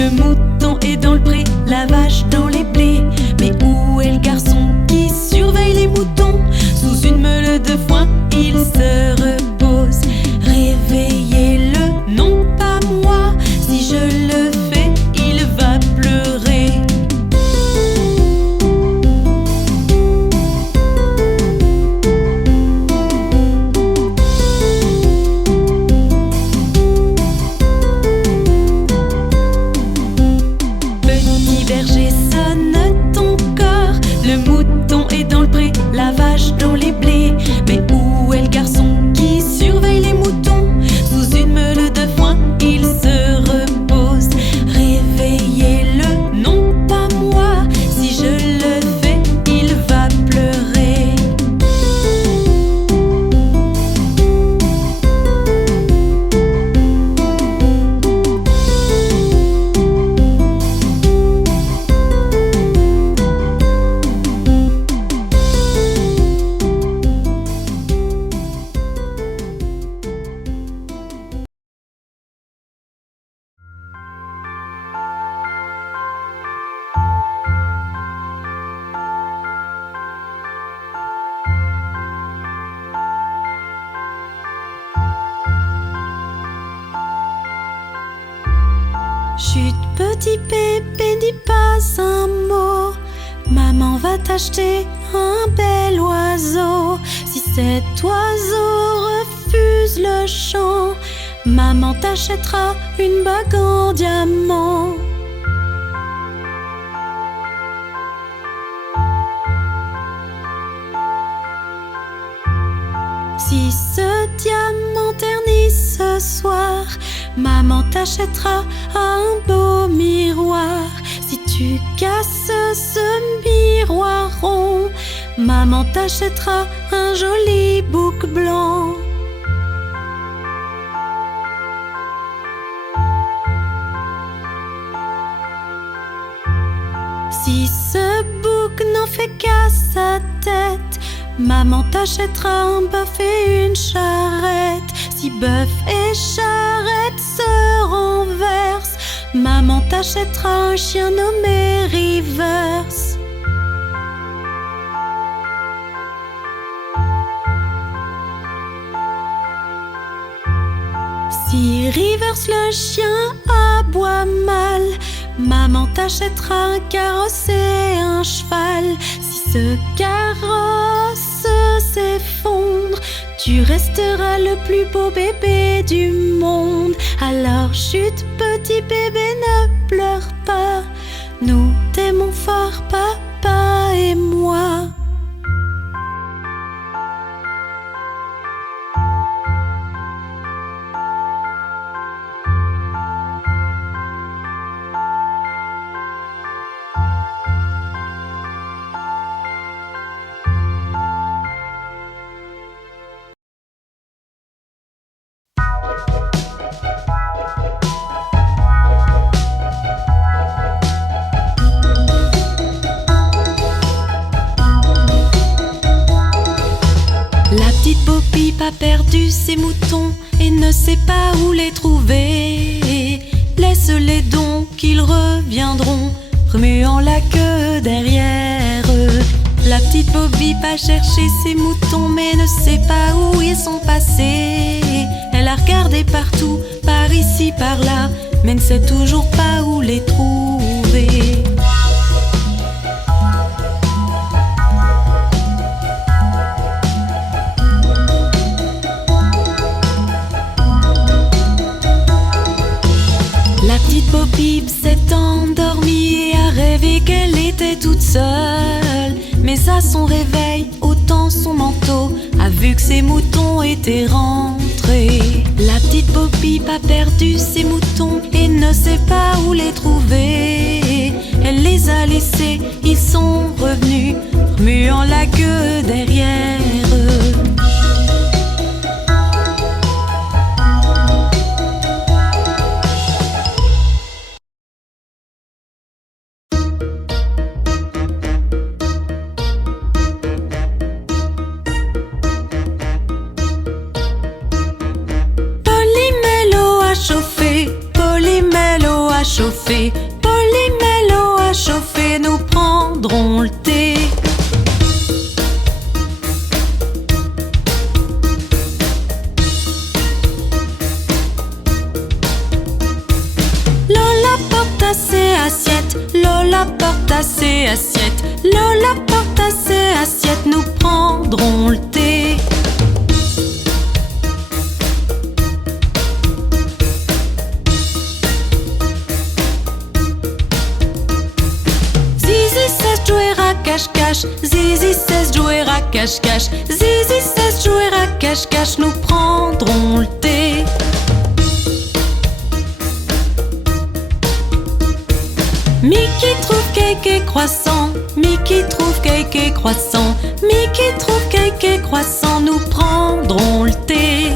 Le mouton est dans le pré, la vache dans les blés. Mais où est le garçon qui surveille les moutons? Sous une meule de foin, il se repose. Réveillez-le, non pas moi. Si je le fais, il va pleurer. Petit berger, sonne ton corps. Le mouton est dans le pré, la vache dans les blés. Mais où est le garçon qui surveille les moutons? Sous une meule de foin, il se repose. Réveillez-le, non pas moi. Si je le fais, il va pleurer. Chut, petit bébé, dis pas un mot. Maman va t'acheter un bel oiseau. Si cet oiseau refuse le chant, maman t'achètera une bague en diamant. Si ce diamant ternit ce soir, maman t'achètera un beau miroir. Si tu casses ce miroir rond, maman t'achètera un joli bouc blanc. Si ce bouc n'en fait qu'à sa tête, maman t'achètera un bœuf et une charrette. Si bœuf et charrette se renversent, maman t'achètera un chien nommé Reverse. Si Reverse le chien aboie mal, maman t'achètera un carrosse et un cheval. Si ce carrosse s'effondre, tu resteras le plus beau bébé du monde. Alors chut, petit bébé, ne pleure pas. Nous t'aimons fort, papa et moi. A perdu ses moutons et ne sait pas où les trouver. Laisse-les donc, ils reviendront, remuant la queue derrière eux. La petite Bobby a cherché ses moutons mais ne sait pas où ils sont passés. Elle a regardé partout, par ici, par là, mais ne sait toujours pas où les trouver. La petite Bobby s'est endormie et a rêvé qu'elle était toute seule. Mais à son réveil, ôtant son manteau, a vu que ses moutons étaient rentrés. La petite Bobby a perdu ses moutons et ne sait pas où les trouver. Elle les a laissés, ils sont revenus, remuant la queue derrière eux. Polymélo a chauffé, ses assiettes. Lola porte à ses assiettes. Lola porte à ses assiettes. Nous prendrons le thé. Zizi sait jouer à cache-cache. Zizi sait jouer à cache-cache. Zizi sait jouer à cache-cache. Nous prendrons le thé. Mickey trouve cake et croissant. Mickey trouve cake et croissant. Mickey trouve cake et croissant. Nous prendrons le thé.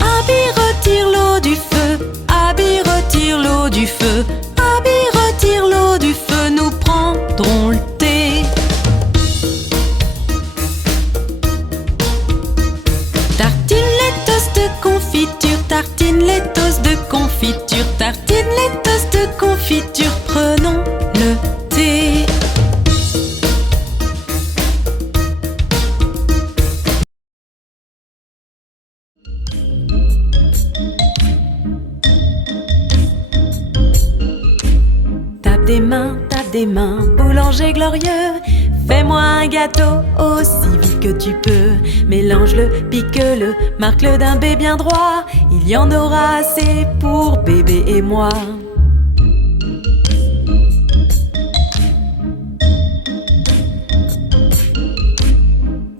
Abby retire l'eau du feu. Abby retire l'eau du feu. Abby retire l'eau du feu. Nous prendrons le thé. Tartine les toasts de confiture. Tartine les toasts de confiture. Tartine les toasts de confiture. Prenons le thé. Tape des mains, boulanger glorieux. Fais-moi un gâteau aussi vite que tu peux. Mélange-le, pique-le, marque-le d'un B bien droit. Il y en aura assez pour bébé et moi.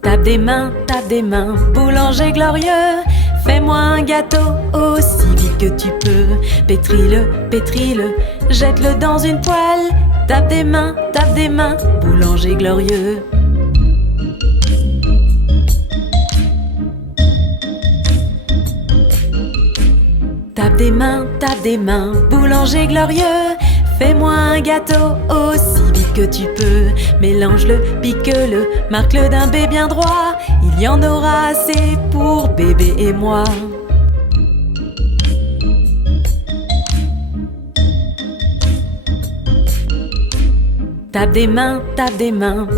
Tape des mains, boulanger glorieux. Fais-moi un gâteau aussi vite que tu peux. Pétris-le, jette-le dans une poêle. Tape des mains, boulanger glorieux. Tape des mains, boulanger glorieux. Fais-moi un gâteau aussi vite que tu peux. Mélange-le, pique-le, marque-le d'un B bien droit. Il y en aura assez pour bébé et moi. Tape des mains,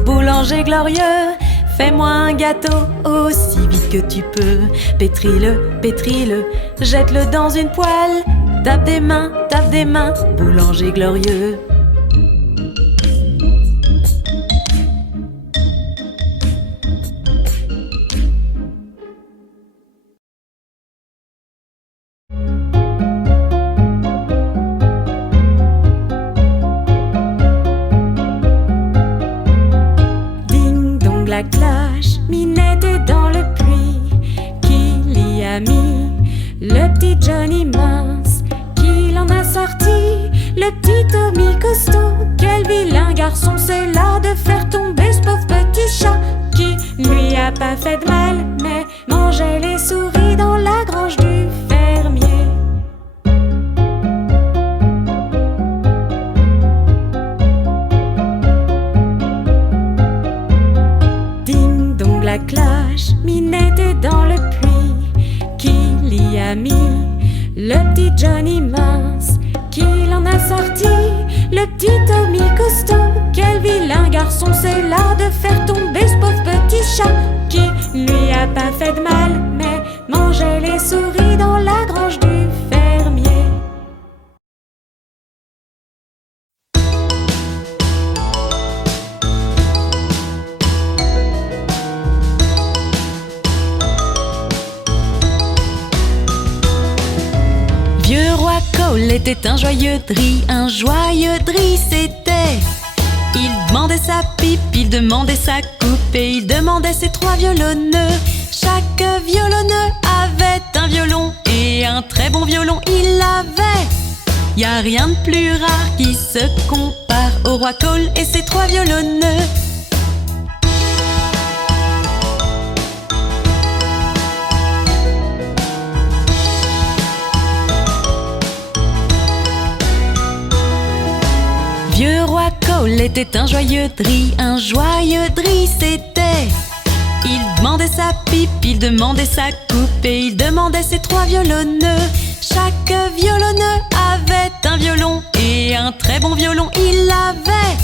boulanger glorieux. Fais-moi un gâteau aussi vite que tu peux. Pétris-le, jette-le dans une poêle. Tape des mains, boulanger glorieux. La cloche, Minette est dans le puits. Qui l'y a mis? Le petit Johnny mince. Qui l'en a sorti? Le petit Tommy costaud. Quel vilain garçon, c'est là de faire tomber ce pauvre petit chat. Qui lui a pas fait de mal, mais mangeait les souris dans la grange du fermier. La cloche, Minette est dans le puits. Qui l'y a mis? Le petit Johnny mince. Qui l'en a sorti? Le petit Tommy costaud. Quel vilain garçon, c'est là de faire tomber ce pauvre petit chat. Qui lui a pas fait de mal, mais mangeait les souris dans la grange du fermier. Cole était un joyeux dri c'était. Il demandait sa pipe, il demandait sa coupe et il demandait ses 3 violonneux. Chaque violonneux avait un violon et un très bon violon il avait. Y a rien de plus rare qui se compare au roi Cole et ses 3 violonneux. Vieux roi Cole était un joyeux dri c'était. Il demandait sa pipe, il demandait sa coupe et il demandait ses 3 violonneux. Chaque violonneux avait un violon et un très bon violon il avait.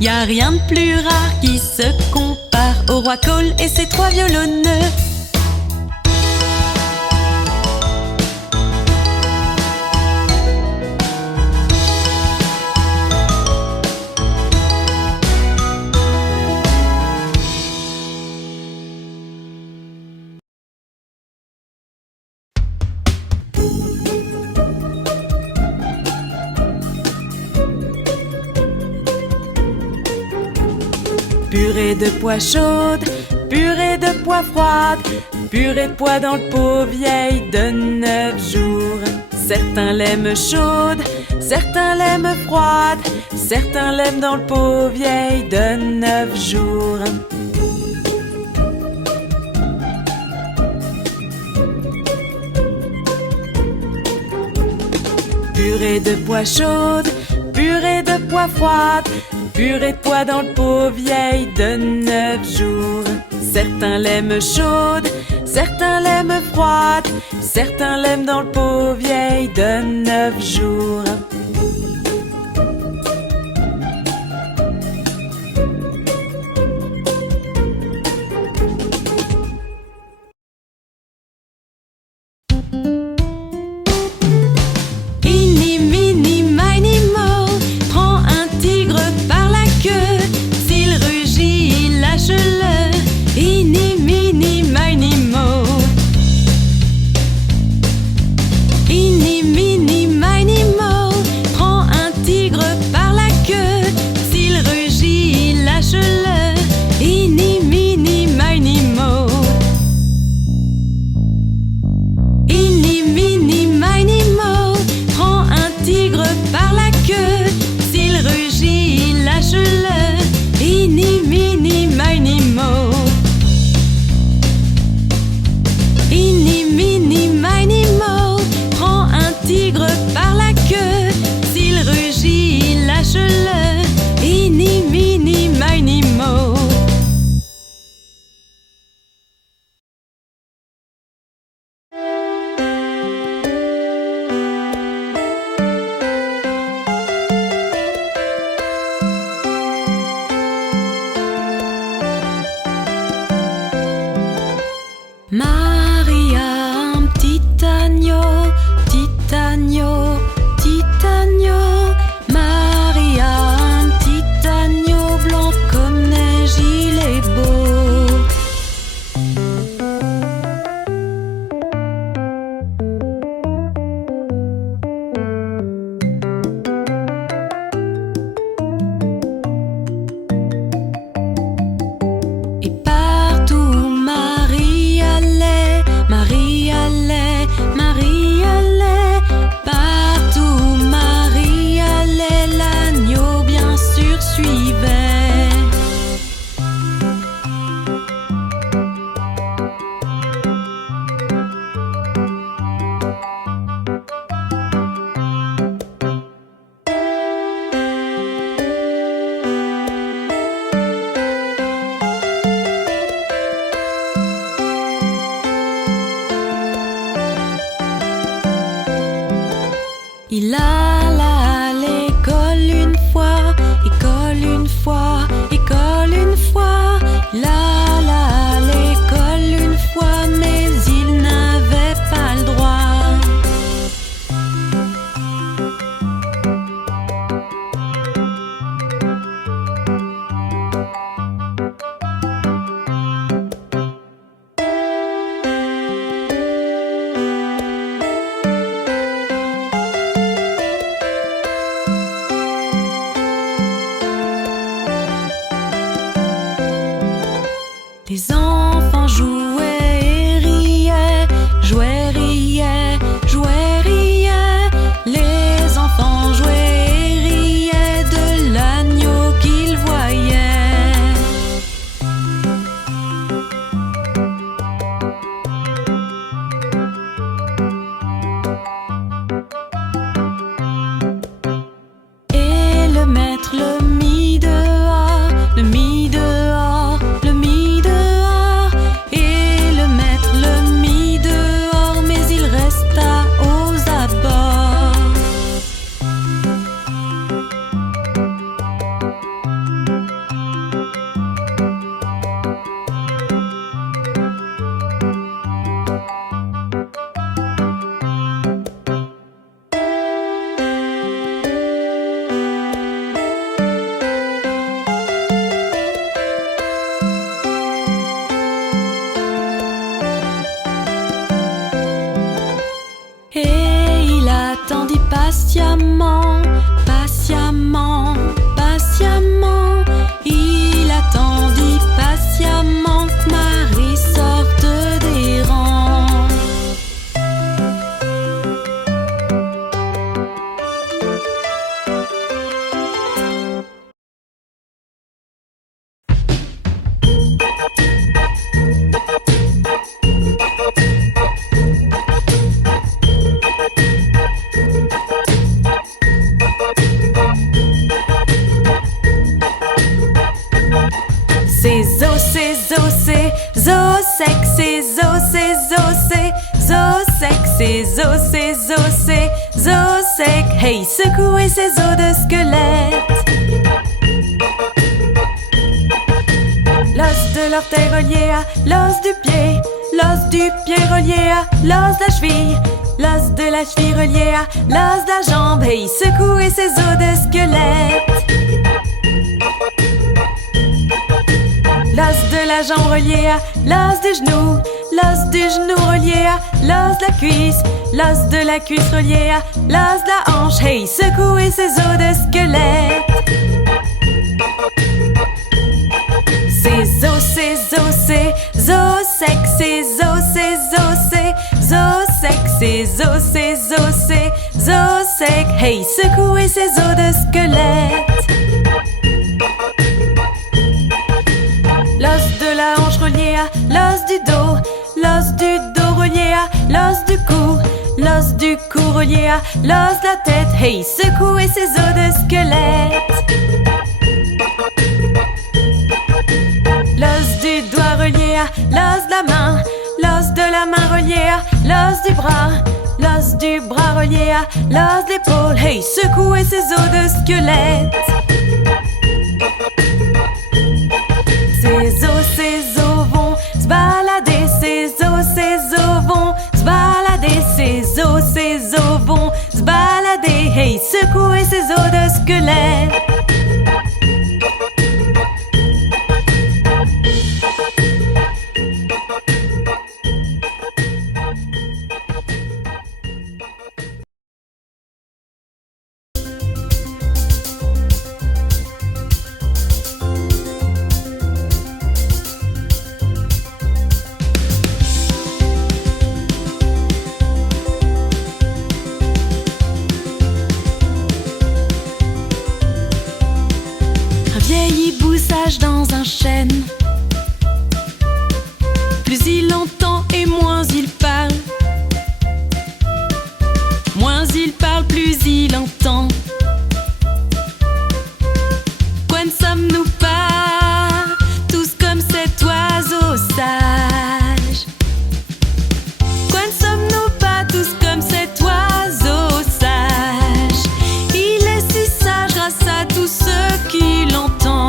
Y a rien de plus rare qui se compare au roi Cole et ses 3 violonneux. Purée de pois chaude, purée de pois froide, purée de pois dans le pot vieille de 9 jours. Certains l'aiment chaude, certains l'aiment froide, certains l'aiment dans le pot vieille de 9 jours. Purée de pois chaude, purée de pois froide, purée de pois dans le pot vieille de 9 jours. Certains l'aiment chaude, certains l'aiment froide, certains l'aiment dans le pot vieille de 9 jours. Maria, un petit agneau, petit agneau, petit agneau. Maria, un petit agneau blanc comme neige, il est beau. Et partout Marie allait, Marie allait, Marie allait. Partout Marie allait, l'agneau bien sûr suivait. Il alla à l'école une fois, école une fois, école une fois. Il alla à l'école une fois, mais il n'avait pas le droit. Les enfants jouaient et riaient, jouaient, riaient, jouaient, riaient. Les enfants jouaient et riaient de l'agneau qu'ils voyaient. Et le maître le mit dehors, le mit dehors, le mit dehors. Et le maître le mit dehors, mais il resta aux abords. Et il attendit patiemment, patiemment, patiemment. Il attendit sec, c'est zo sec, c'est zo sec. Hey, secouez ces os de squelette. L'os de l'orteil relié à l'os du pied, l'os du pied relié à l'os de la cheville, l'os de la cheville relié à l'os de la jambe. Hey, secouez ces os de squelette. L'os de la jambe relié à l'os du genou, l'os du genou relié à l'os de la cuisse, l'os de la cuisse relié à l'os de la hanche. Hey, secouez ces os de squelette. C'est zo sec, c'est zo sec. Hey, secouez ces os de squelette. L'os de la hanche relié à l'os du dos, l'os du dos relié à l'os du cou, l'os du cou relié à l'os de la tête. Hey, secouez ces os de squelette. L'os du doigt relié à l'os de la main, l'os de la main relié à l'os du bras, l'os du bras relié à l'os de l'épaule. Hey, secouez ces os de squelette. Ces os vont se balader, ces os vont se balader, ces os vont se balader. Hey, secouez ces os de squelette. Dans un chêne, plus il entend et moins il parle, moins il parle, plus il entend. Quoi ne sommes-nous pas tous comme cet oiseau sage? Quoi ne sommes-nous pas tous comme cet oiseau sage? Il est si sage grâce à tous ceux qui l'entendent.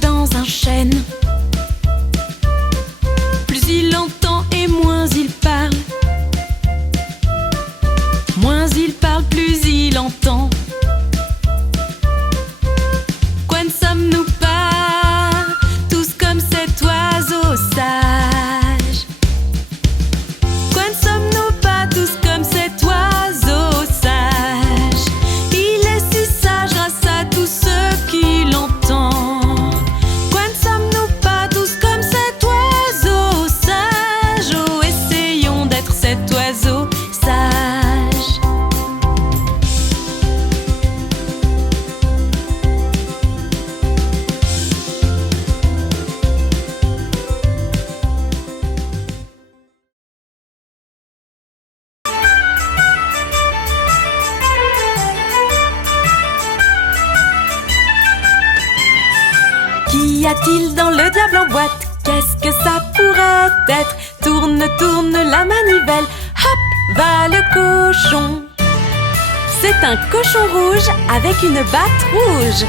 Dans un chêne, plus il entend et moins il parle, moins il parle, plus il entend. Quoi ne sommes-nous pas tous comme cet oiseau sage? Quoi ne sommes-nous pas tous comme cet oiseau sage? Il est si sage grâce à tous ceux qui l'entendent. Qu'y a-t-il dans le diable en boîte? Qu'est-ce que ça pourrait être? Tourne, tourne la manivelle, hop, va le cochon. C'est un cochon rouge avec une batte rouge.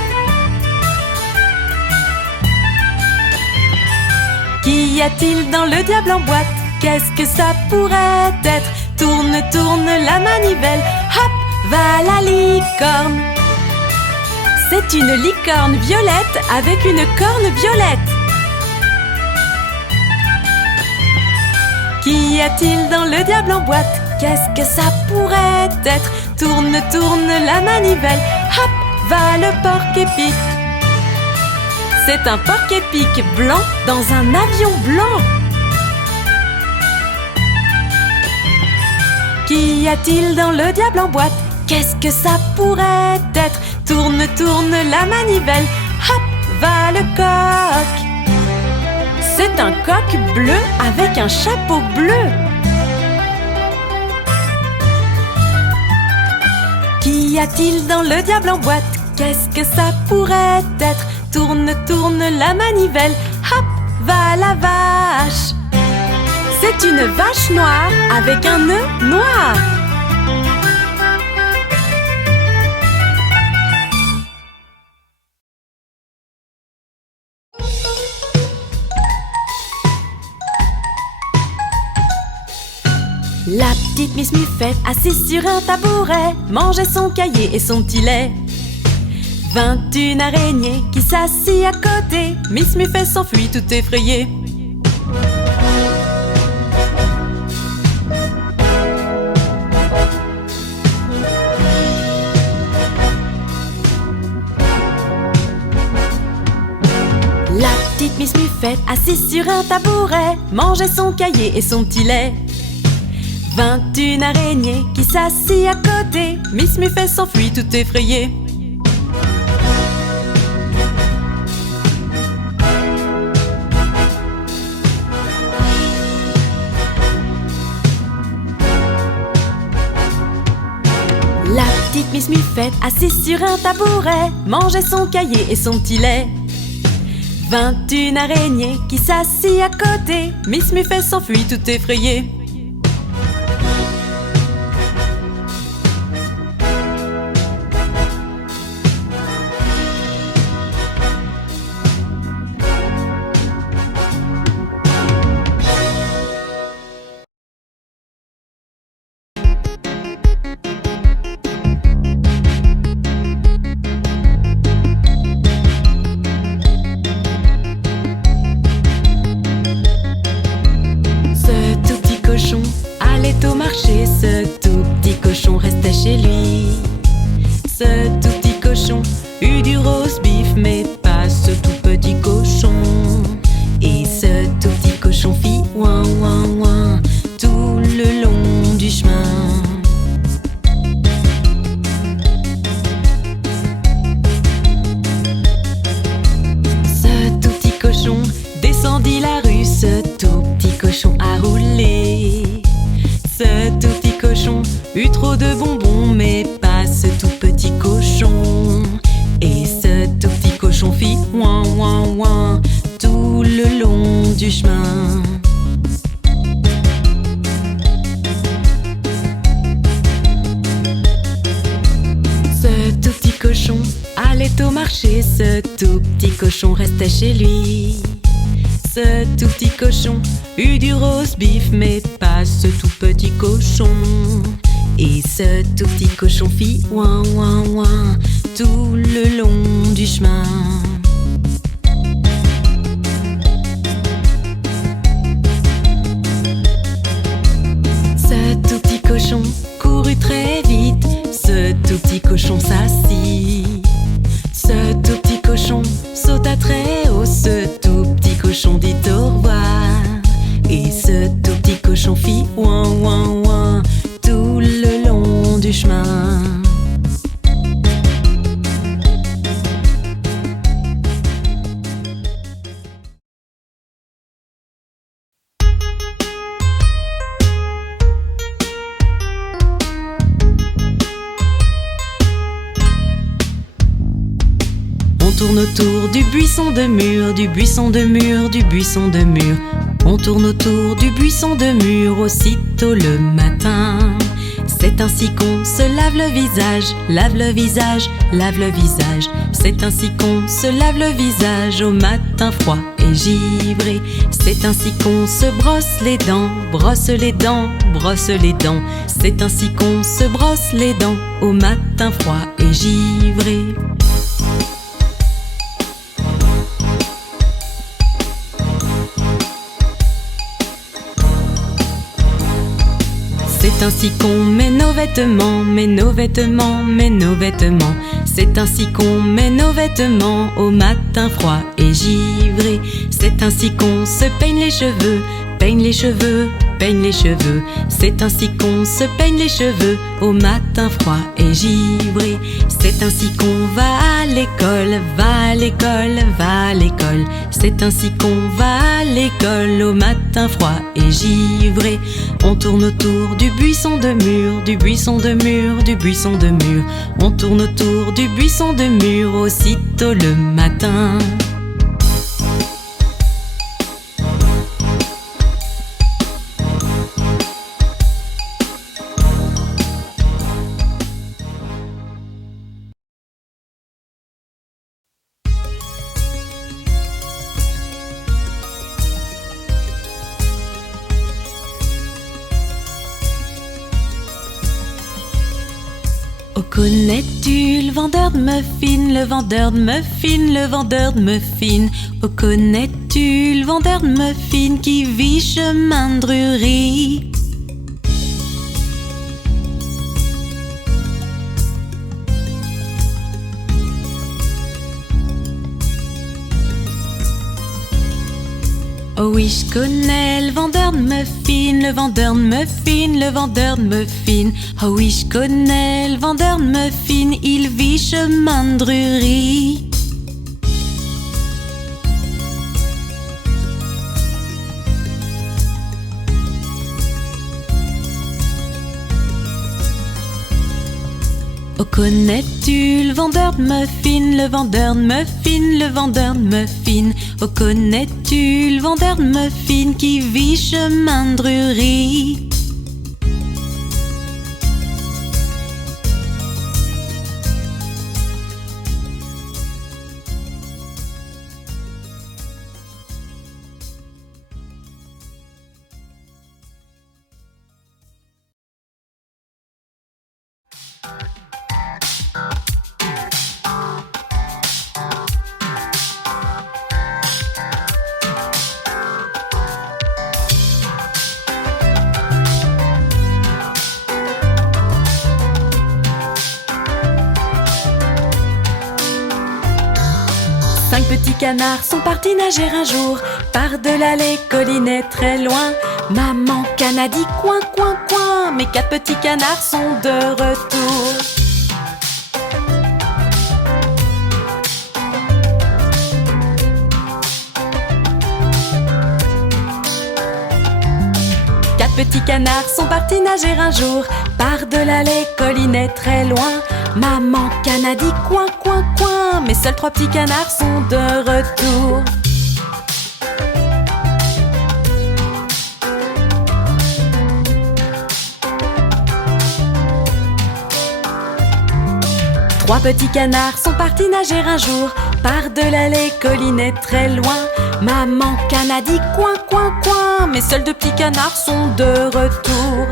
Qu'y a-t-il dans le diable en boîte? Qu'est-ce que ça pourrait être? Tourne, tourne la manivelle, hop, va la licorne. C'est une licorne violette avec une corne violette. Qu'y a-t-il dans le diable en boîte? Qu'est-ce que ça pourrait être? Tourne, tourne la manivelle, hop, va le porc-épic. C'est un porc-épic blanc dans un avion blanc. Qu'y a-t-il dans le diable en boîte? Qu'est-ce que ça pourrait être? Tourne, tourne la manivelle, hop, va le coq. C'est un coq bleu avec un chapeau bleu. Qu'y a-t-il dans le diable en boîte? Qu'est-ce que ça pourrait être? Tourne, tourne la manivelle, hop, va la vache. C'est une vache noire avec un nœud noir. La petite Miss Muffet, assise sur un tabouret, mangeait son cahier et son petit lait. 21 araignées qui s'assit à côté, Miss Muffet s'enfuit tout effrayée. La petite Miss Muffet, assise sur un tabouret, mangeait son cahier et son petit lait. 21 araignées qui s'assit à côté, Miss Muffet s'enfuit tout effrayée. La petite Miss Muffet, assise sur un tabouret, mangeait son cahier et son petit lait. 21 araignées qui s'assit à côté, Miss Muffet s'enfuit tout effrayée. Au marché, ce tout petit cochon restait chez lui. Ce tout petit cochon eut du roast beef, mais pas ce tout petit cochon. Et ce tout petit cochon fit ouin ouin ouin tout le long du chemin. Ce tout petit cochon descendit la rue, ce tout petit cochon a roulé. Ce tout petit cochon eut trop de bonbons, mais pas ce tout petit cochon. Et ce tout petit cochon fit ouin ouin ouin tout le long du chemin. Ce tout petit cochon allait au marché, ce tout petit cochon restait chez lui. Ce tout petit cochon eut du roast beef, mais pas ce tout petit cochon. Et ce tout petit cochon fit ouin ouin ouin tout le long du chemin. Ce tout petit cochon courut très vite, ce tout petit cochon s'assit. Ce tout petit cochon sauta très haut, ce tout petit cochon dit au revoir. Et ce tout petit cochon fit ouin ouin ouin tout le long du chemin. On tourne autour du buisson de mûr, du buisson de mûr, du buisson de mûr. On tourne autour du buisson de mûr aussitôt le matin. C'est ainsi qu'on se lave le visage, lave le visage, lave le visage. C'est ainsi qu'on se lave le visage au matin froid et givré. C'est ainsi qu'on se brosse les dents, brosse les dents, brosse les dents. C'est ainsi qu'on se brosse les dents au matin froid et givré. C'est ainsi qu'on met nos vêtements, met nos vêtements, met nos vêtements. C'est ainsi qu'on met nos vêtements au matin froid et givré. C'est ainsi qu'on se peigne les cheveux, peigne les cheveux, peigne les cheveux. C'est ainsi qu'on se peigne les cheveux au matin froid et givré. C'est ainsi qu'on va à l'école, va à l'école, va à l'école. C'est ainsi qu'on va à l'école au matin froid et givré. On tourne autour du buisson de mûr, du buisson de mûr, du buisson de mûr. On tourne autour du buisson de mûr aussitôt le matin. Oh, connais-tu le vendeur de muffins, le vendeur de muffins, le vendeur de muffins? Oh, connais-tu le vendeur de muffins qui vit chemin de Drury? Oh oui, je connais le vendeur de muffins, le vendeur de muffins, le vendeur de muffins. Oh oui, je connais le vendeur de muffins, il vit chemin de Drury. Oh, connais-tu le vendeur de muffins, le vendeur de muffins, le vendeur de muffins? Oh, connais-tu le vendeur de muffins qui vit chemin de Drury? Cinq petits canards sont partis nager un jour par-delà les collines très loin. Maman canne a dit coin, coin, coin, mais quatre petits canards sont de retour. Quatre petits canards sont partis nager un jour par-delà les collines très loin. Maman canne a dit coin, coin, coin, mais seuls trois petits canards sont de retour. Trois petits canards sont partis nager un jour par-delà les collines très loin. Maman canne a dit coin, coin, coin, mais seuls deux petits canards sont de retour.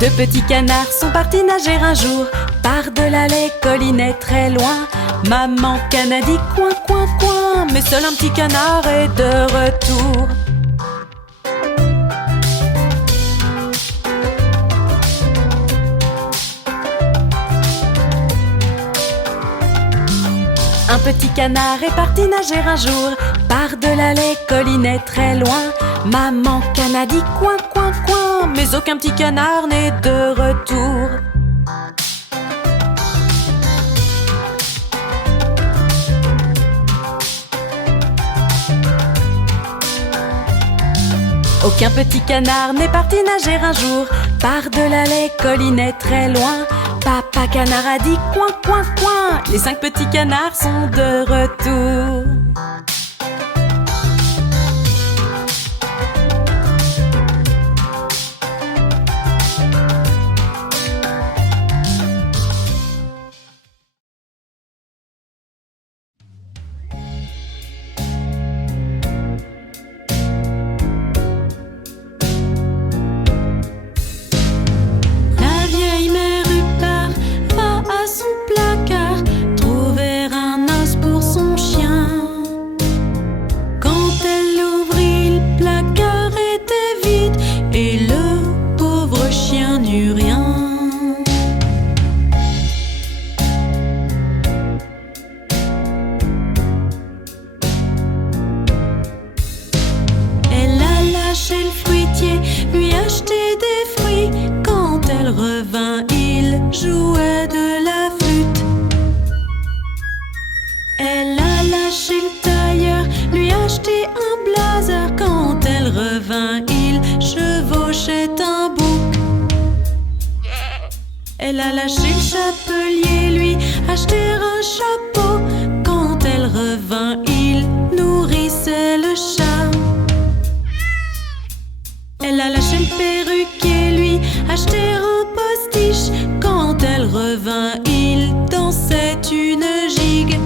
Deux petits canards sont partis nager un jour par-delà les collines très loin. Maman canne a dit coin, coin, coin, mais seul un petit canard est de retour. Un petit canard est parti nager un jour par-delà les collines très loin. Maman canne a dit coin, coin, coin, mais aucun petit canard n'est de retour. Aucun petit canard n'est parti nager un jour par-delà les collines très loin. Papa canard a dit coin, coin, coin, les cinq petits canards sont de retour. revint, il jouait de la flûte. Elle a lâché le tailleur, lui acheté un blazer. Quand elle revint, il chevauchait un bouc. Elle a lâché le chapelier, lui acheter un chapeau. Quand elle revint, il nourrissait le chat. Elle a lâché le perruquier, lui acheter un postiche. Quand elle revint, il dansait une gigue.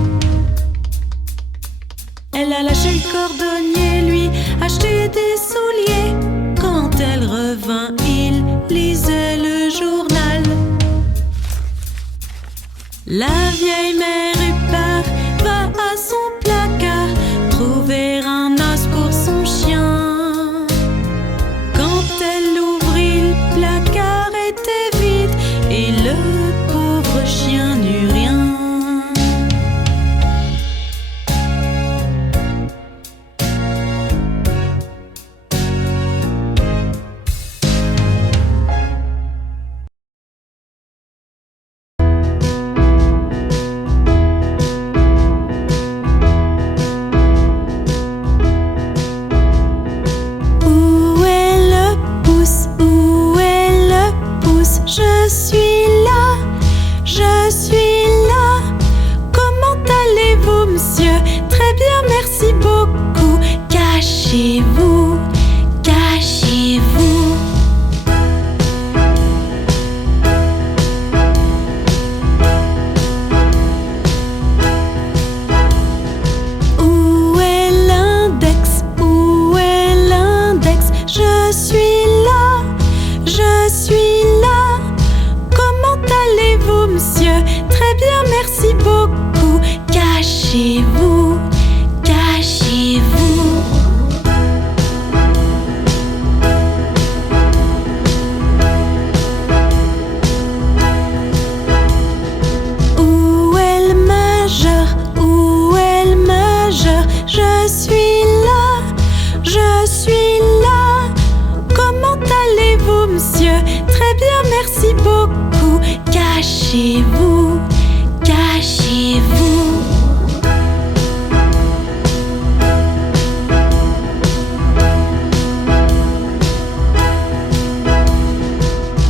Elle a lâché le cordonnier, lui acheter des souliers. Quand elle revint, il lisait le journal. La vieille mère Huppert va à son placard trouver un os pour son chien. Quand elle ouvrit, le placard était vide et le pauvre chien n'eut rien. Je suis là, je suis là. Comment allez-vous, monsieur? Très bien, merci beaucoup. Cachez-vous, cachez-vous. Où est l'index? Où est l'index? Je suis là, je suis là. Comment allez-vous, monsieur? Très bien, merci beaucoup. Cachez-vous, cachez-vous. Où est le majeur? Où est le majeur? Je suis là, je suis là. Comment allez-vous, monsieur? Très bien, merci beaucoup. Cachez-vous, cachez-vous.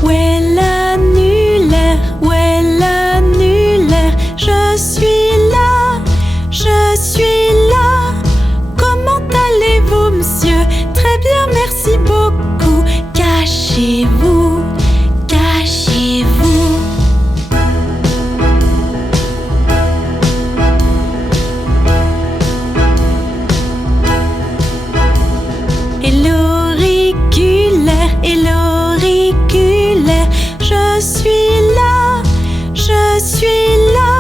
Où est l'annulaire? Où est l'annulaire? Je suis là, je suis là. Comment allez-vous, monsieur? Très bien, merci beaucoup. Cachez-vous, cachez-vous. Et l'auriculaire, je suis là, je suis là.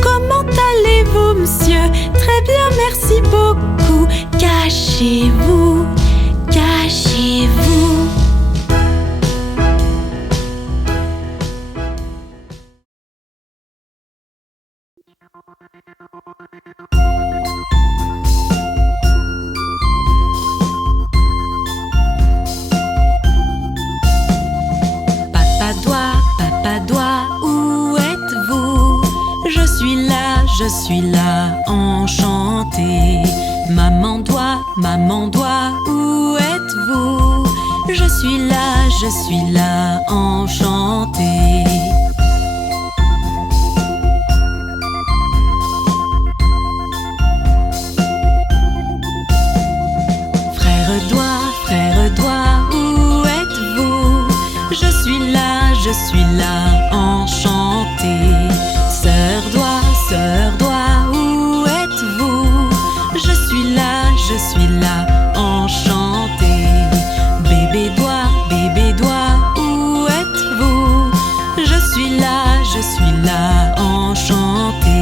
Comment allez-vous, monsieur? Très bien, merci beaucoup. Cachez-vous, cachez-vous. Papa doigt, où êtes-vous? Je suis là, enchanté. Maman doigt, où êtes-vous? Je suis là, enchanté. Frère doigt, où êtes-vous? Je suis là, enchanté. Sœur doigt, où êtes-vous? Je suis là, enchanté. Bébé doigt, où êtes-vous? Je suis là, enchanté.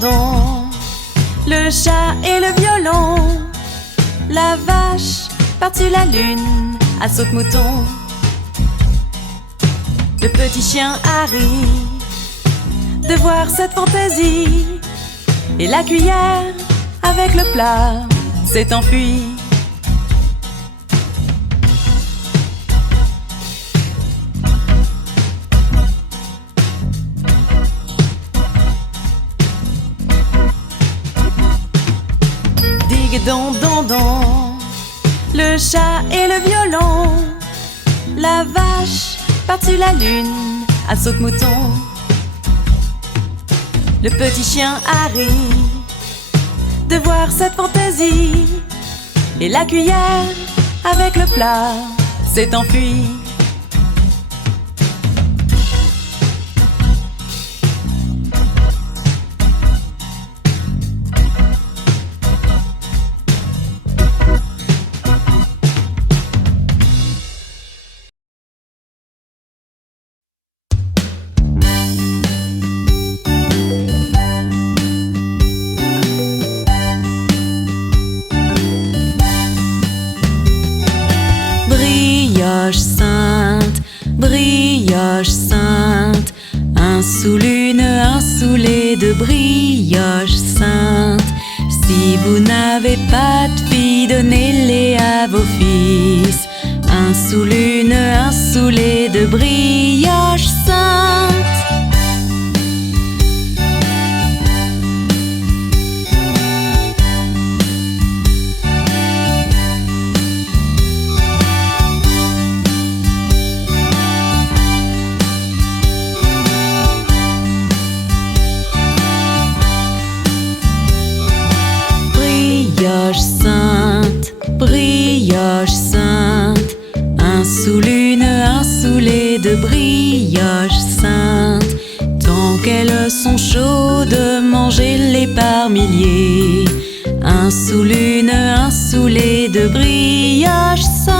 don, le chat et le violon, la vache par-dessus la lune à saute-mouton, le petit chien Harry de voir cette fantaisie, et la cuillère avec le plat s'est enfuie. Don, don, don, le chat et le violon, la vache par-dessus la lune à saute-mouton, le petit chien Harry de voir cette fantaisie, et la cuillère avec le plat s'est enfuie. Brioche sainte, un sous l'une, un sous les deux, brioche sainte. Si vous n'avez pas de filles, donnez-les à vos fils. Un sous l'une, un sous les deux, brioche sainte. Brioche sainte, un sous l'une, un sous les deux, brioche sainte. Tant qu'elles sont chaudes, mangez-les par milliers. Un sous l'une, un sous les deux, brioche sainte.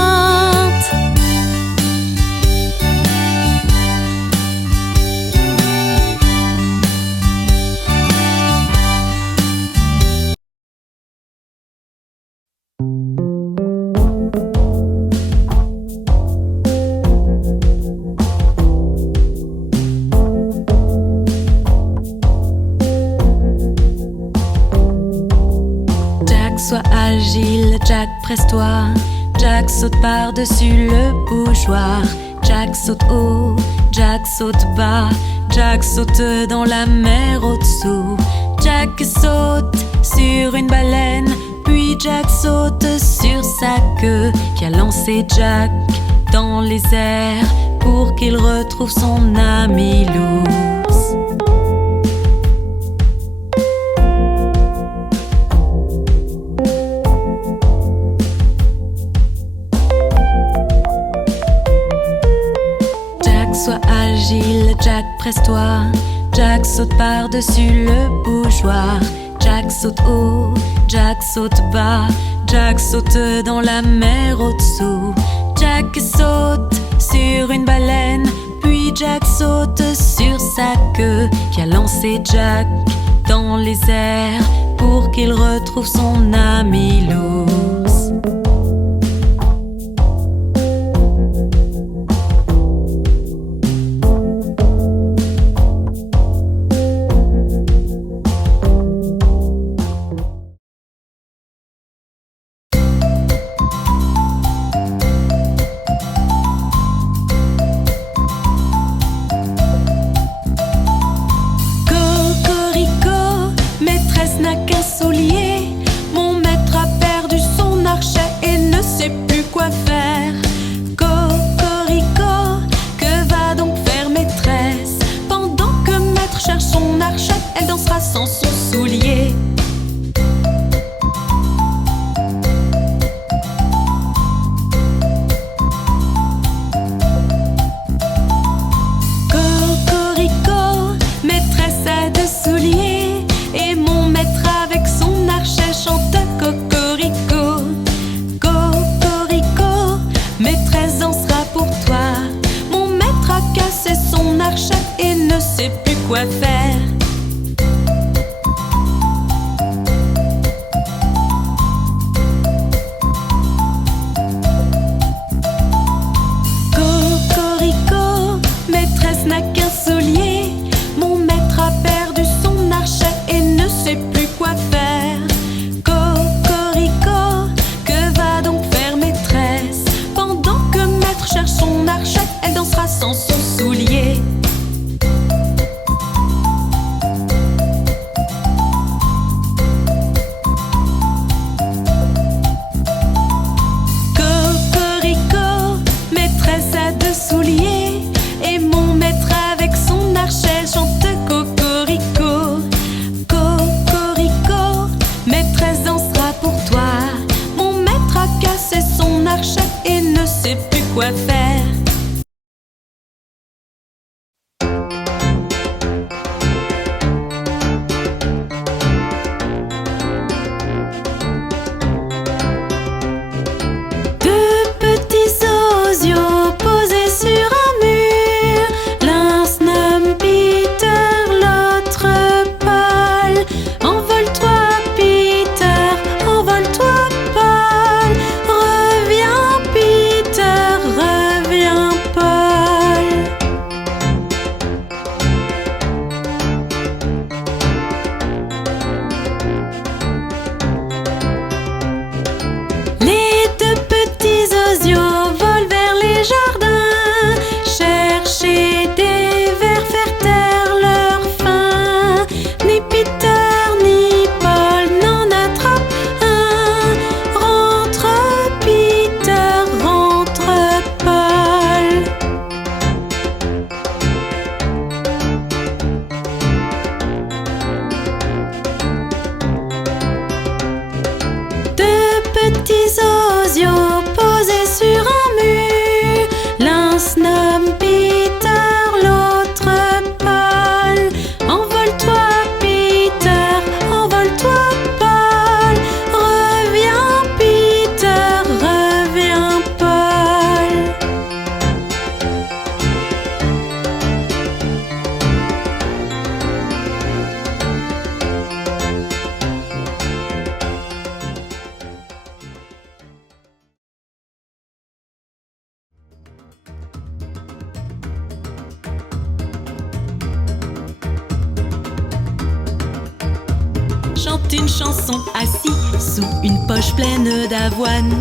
Sois agile, Jack, presse-toi. Jack saute par-dessus le bougeoir. Jack saute haut, Jack saute bas. Jack saute dans la mer au-dessous. Jack saute sur une baleine, puis Jack saute sur sa queue, qui a lancé Jack dans les airs pour qu'il retrouve son ami l'ours. Sois agile, Jack, presse-toi. Jack saute par-dessus le bougeoir. Jack saute haut, Jack saute bas. Jack saute dans la mer au-dessous. Jack saute sur une baleine, puis Jack saute sur sa queue, qui a lancé Jack dans les airs pour qu'il retrouve son ami l'ours. quoi faire. quoi faire. Deux petits osios posés sur un mur, l'un se nomme Peter, l'autre Paul. Envole-toi Peter, envole-toi Paul. Reviens Peter, reviens Paul. Les deux petits osios volent vers les jardins, chercher des vers, faire taire leur faim. Ni Peter ni Paul n'en attrapent un. Rentre Peter, rentre Paul. Deux petits osios posés sur un mur, l'un se nomme Peter, l'autre Paul. Envole-toi Peter, envole-toi Paul. Reviens Peter, reviens Paul. Chante une chanson assis sous une poche pleine d'avoine.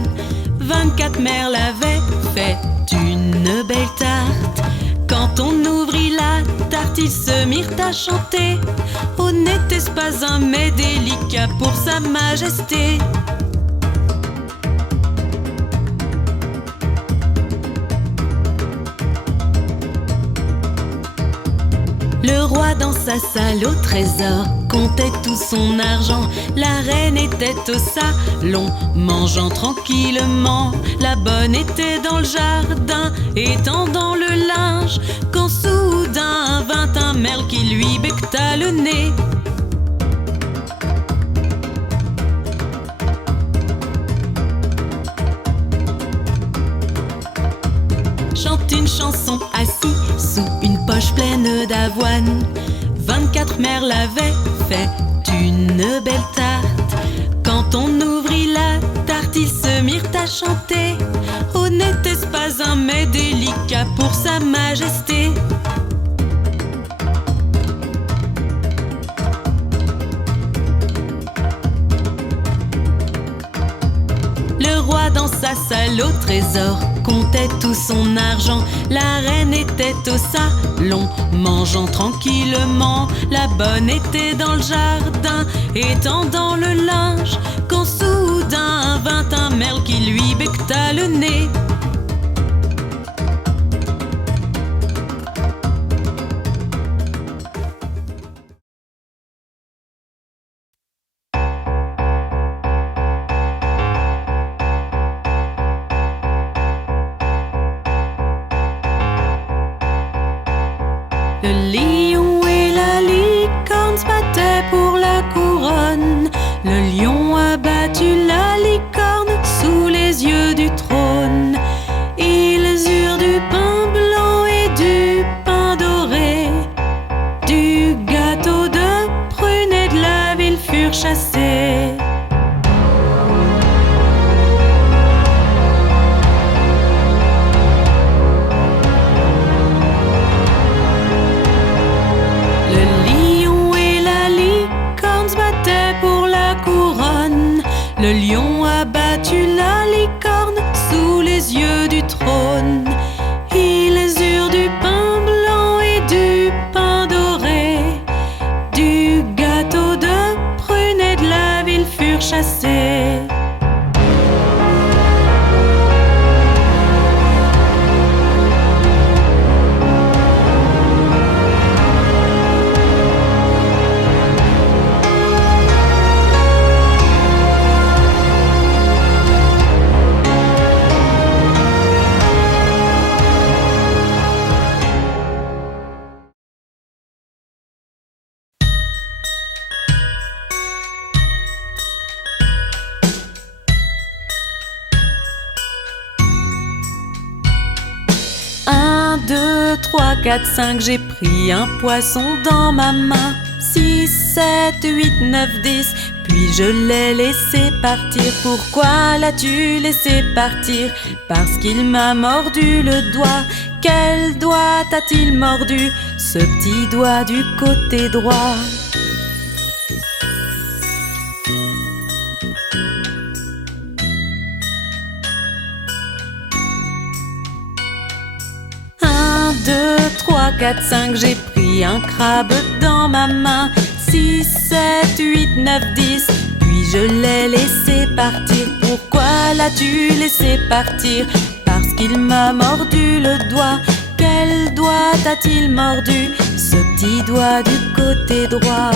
24 mères l'avaient fait une belle tarte. Quand on ouvrit la tarte, ils se mirent à chanter. Oh, n'était-ce pas un mets délicat pour sa majesté? Le roi dans sa salle au trésor comptait tout son argent. La reine était au salon, mangeant tranquillement. La bonne était dans le jardin, étendant le linge, quand soudain vint un merle qui lui becqueta le nez. Chante une chanson assis sous une poche pleine d'avoine. 24 mères l'avaient fait une belle tarte. Quand on ouvrit la tarte, ils se mirent à chanter. Oh, n'était-ce pas un mets délicat pour sa majesté? Le roi dans sa salle au trésor comptait tout son argent. La reine était au salon, mangeant tranquillement. La bonne était dans le jardin, étendant le linge, quand soudain vint un merle qui lui becqueta le nez. Le lion et la licorne se battaient pour la couronne. Le lion a battu la licorne sous les yeux du trône. Ils eurent du pain blanc et du pain doré. Du gâteau de prunes et de la ville furent chassés. Le lion a battu la licorne sous les yeux du trône. Ils eurent du pain blanc et du pain doré. Du gâteau de prunes et de la ville furent chassés. 3, 4, 5, j'ai pris un poisson dans ma main. 6, 7, 8, 9, 10, puis je l'ai laissé partir. Pourquoi l'as-tu laissé partir? Parce qu'il m'a mordu le doigt. Quel doigt t'a-t-il mordu? Ce petit doigt du côté droit. Un, 2, 3, 4, 5, j'ai pris un crabe dans ma main. 6, 7, 8, 9, 10, puis je l'ai laissé partir. Pourquoi l'as-tu laissé partir? Parce qu'il m'a mordu le doigt. Quel doigt t'a-t-il mordu? Ce petit doigt du côté droit.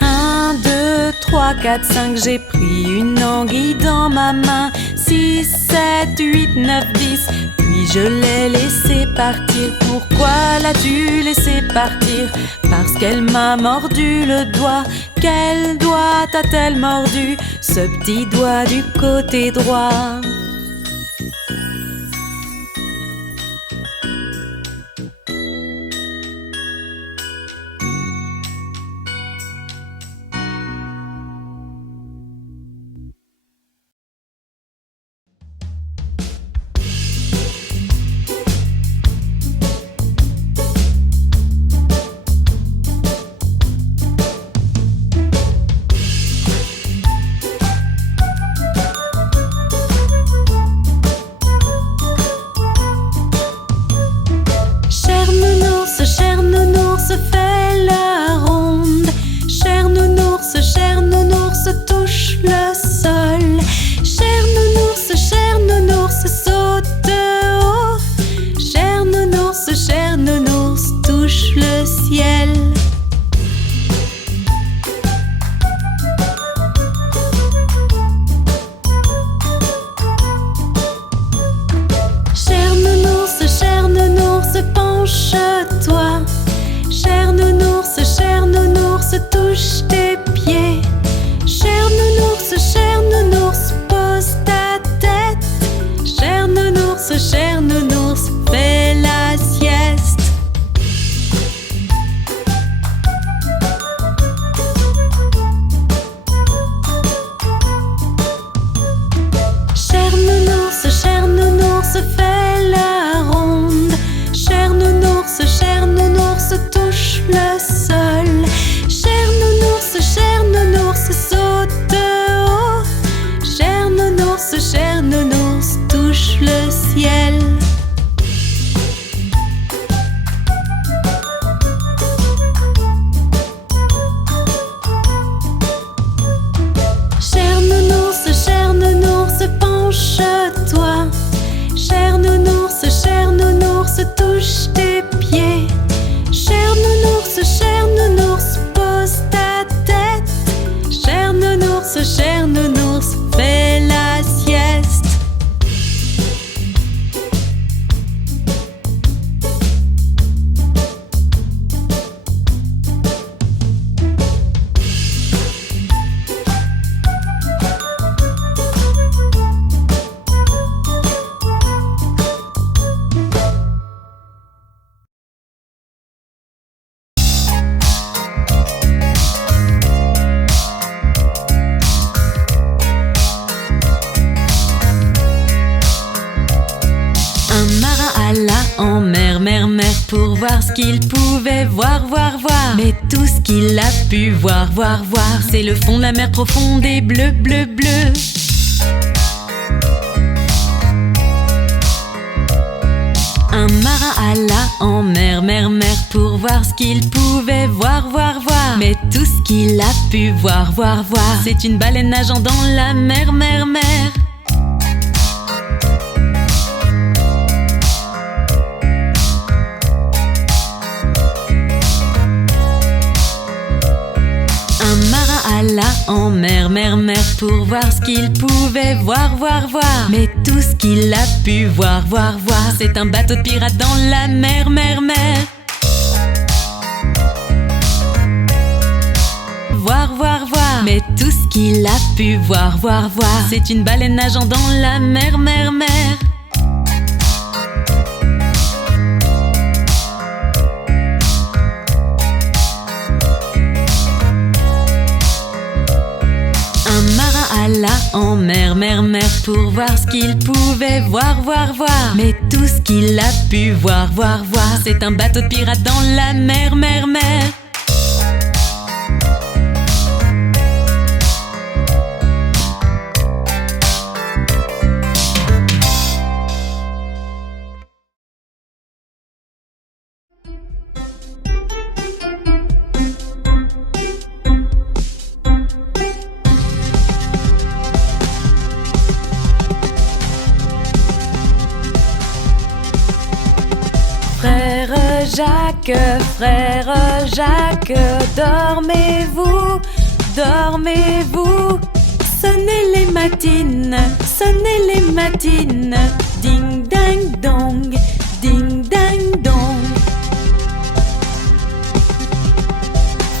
Un, 2, 3, 4, 5, j'ai pris une anguille dans ma main. 6, 7, 8, 9, 10, puis je l'ai laissé partir. Pourquoi l'as-tu laissé partir? Parce qu'elle m'a mordu le doigt. Quel doigt t'a-t-elle mordu? Ce petit doigt du côté droit. Cher nounours, fais la ronde. Cher nounours, touche le sol. Cher nounours, saute haut. Cher nounours, touche le ciel. Cher nounours, penche-toi. Cher nounours, touche tes pieds. Cher nounours, pose ta tête. Cher nounours, fais la sieste. Cher nounours, fais la ronde. Cher nounours, touche le sol. Cher nounours, saute haut. Cher nounours, touche le ciel. Cher nounours, penche-toi. Cher nounours, touche tes pieds. Cher nounours, pose ta tête. Cher nounours, fais la sieste. En mer, pour voir ce qu'il pouvait voir. Mais tout ce qu'il a pu voir, c'est le fond de la mer profonde et bleu. Un marin alla en mer, pour voir ce qu'il pouvait voir. Mais tout ce qu'il a pu voir, c'est une baleine nageant dans la mer. Alla en mer, pour voir ce qu'il pouvait voir. Mais tout ce qu'il a pu voir, c'est un bateau de pirate dans la mer. Voir. qu'il a pu voir. C'est une baleine nageant dans la mer. Un marin alla en mer pour voir ce qu'il pouvait voir. Mais tout ce qu'il a pu voir, c'est un bateau de pirates dans la mer. Frère Jacques, dormez-vous. Sonnez les matines. Ding dang dong.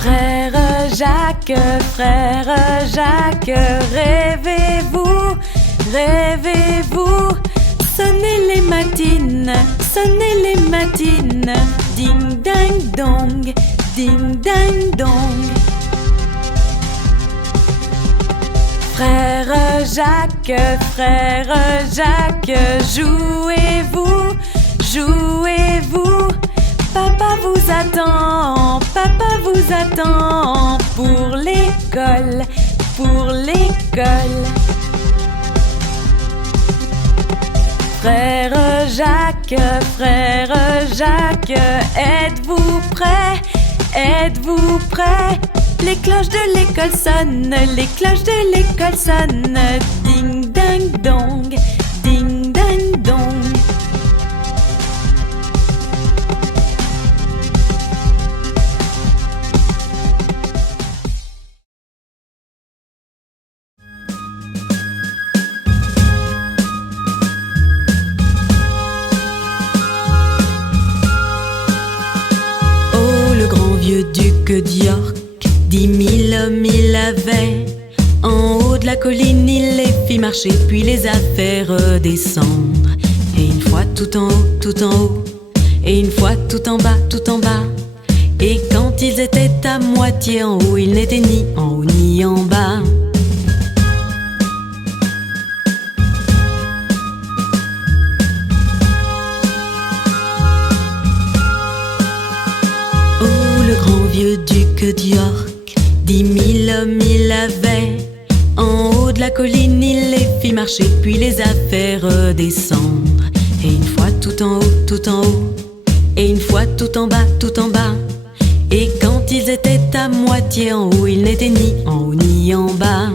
Frère Jacques, rêvez-vous. Sonnez les matines. Ding dang dong. Frère Jacques, jouez-vous. Papa vous attend pour l'école. Frère Jacques, êtes-vous prêt? Les cloches de l'école sonnent. Ding dang dong. Duc d'York, 10 000 hommes il avait. En haut de la colline, il les fit marcher, puis les a fait redescendre. Et une fois tout en haut, et une fois tout en bas. Et quand ils étaient à moitié en haut, ils n'étaient ni en haut ni en bas. Duc d'York, 10 000 hommes il avait. En haut de la colline, il les fit marcher, puis les a fait redescendre. Et une fois tout en haut, et une fois tout en bas. Et quand ils étaient à moitié en haut, ils n'étaient ni en haut ni en bas.